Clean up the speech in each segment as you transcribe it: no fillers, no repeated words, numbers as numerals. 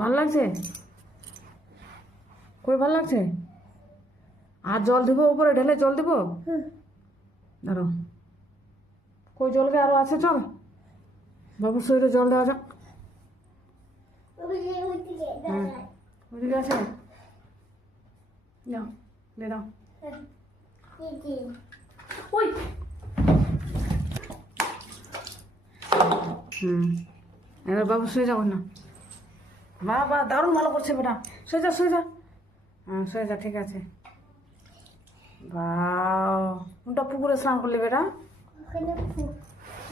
ভালো লাগছে? কই ভালো লাগছে? আর জল দিব উপরে ঢেলে জল দিব? ধরো কই জলকে আরো আছে, চল বাবু শরীরে জল দেওয়া যাক। ওইদিকে আছে, যাও দে দাও। ওই এবার বাবু শুয়ে যাবো না। বাবা দারুণ ভালো করছে বেটা, শুয়ে যা শুয়ে যা। হ্যাঁ শুয়ে যা, ঠিক আছে। বাও, কোনটা পুকুরে স্নান করলি বেটা?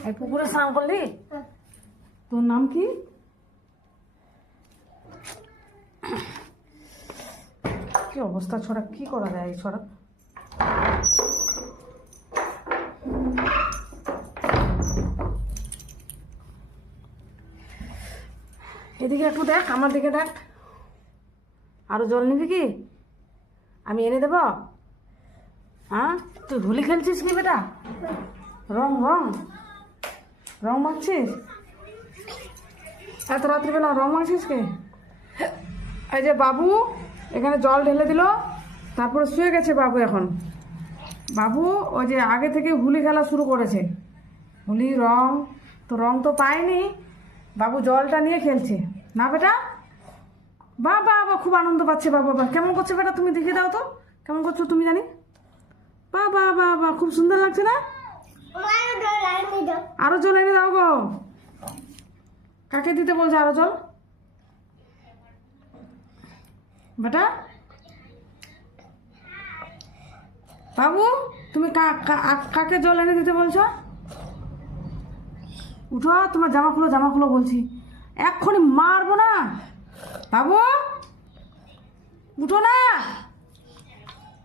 এই পুকুরে স্নান করলি? তোর নাম কি? কি অবস্থা ছড়া, কি করা যায় এই ছড়া? এদিকে একটু দেখ, আমার দিকে দেখ। আরো জল নিবি কি? আমি এনে দেব? হ্যাঁ তুই হোলি খেলছিস কি বেটা? রং রং রং মাখছিস? এত রাত্রিবেলা রং মাখছিস কে? এই যে বাবু এখানে জল ঢেলে দিল, তারপরে শুয়ে গেছে বাবু। এখন বাবু ওই যে আগে থেকে হোলি খেলা শুরু করেছে, হোলি রং তো, রং তো পায়নি, বাবু জলটা নিয়ে খেলছে না বেটা? বাবা বাবা খুব আনন্দ পাচ্ছে বাবা। বাবা কেমন করছে বেটা, তুমি দেখে দাও তো কেমন করছো তুমি জানি। বাবা বাবা খুব সুন্দর লাগছে না? আরো জল এনে দাও গো। কাকে দিতে বলছে আরো জল বেটা? বাবু তুমি কাকে জল এনে দিতে বলছো? উঠো, তোমার জামা খুলো, জামা খুলো বলছি, এক্ষুনি মারবো না। বাবু উঠো না,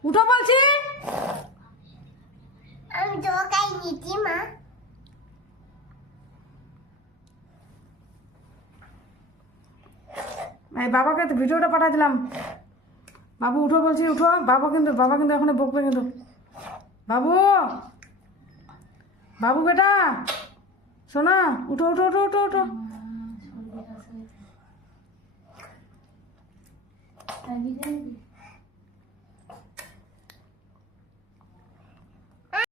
উঠো বলছি। আমি তো কাই নিতি মা। এই বাবাকে তো ভিডিওটা পাঠাই দিলাম। বাবু উঠো বলছি, উঠো। বাবা কিন্তু এখন বকবে কিন্তু। বাবু বাবু বেটা শোনা, উঠো উঠো উঠো উঠো উঠো।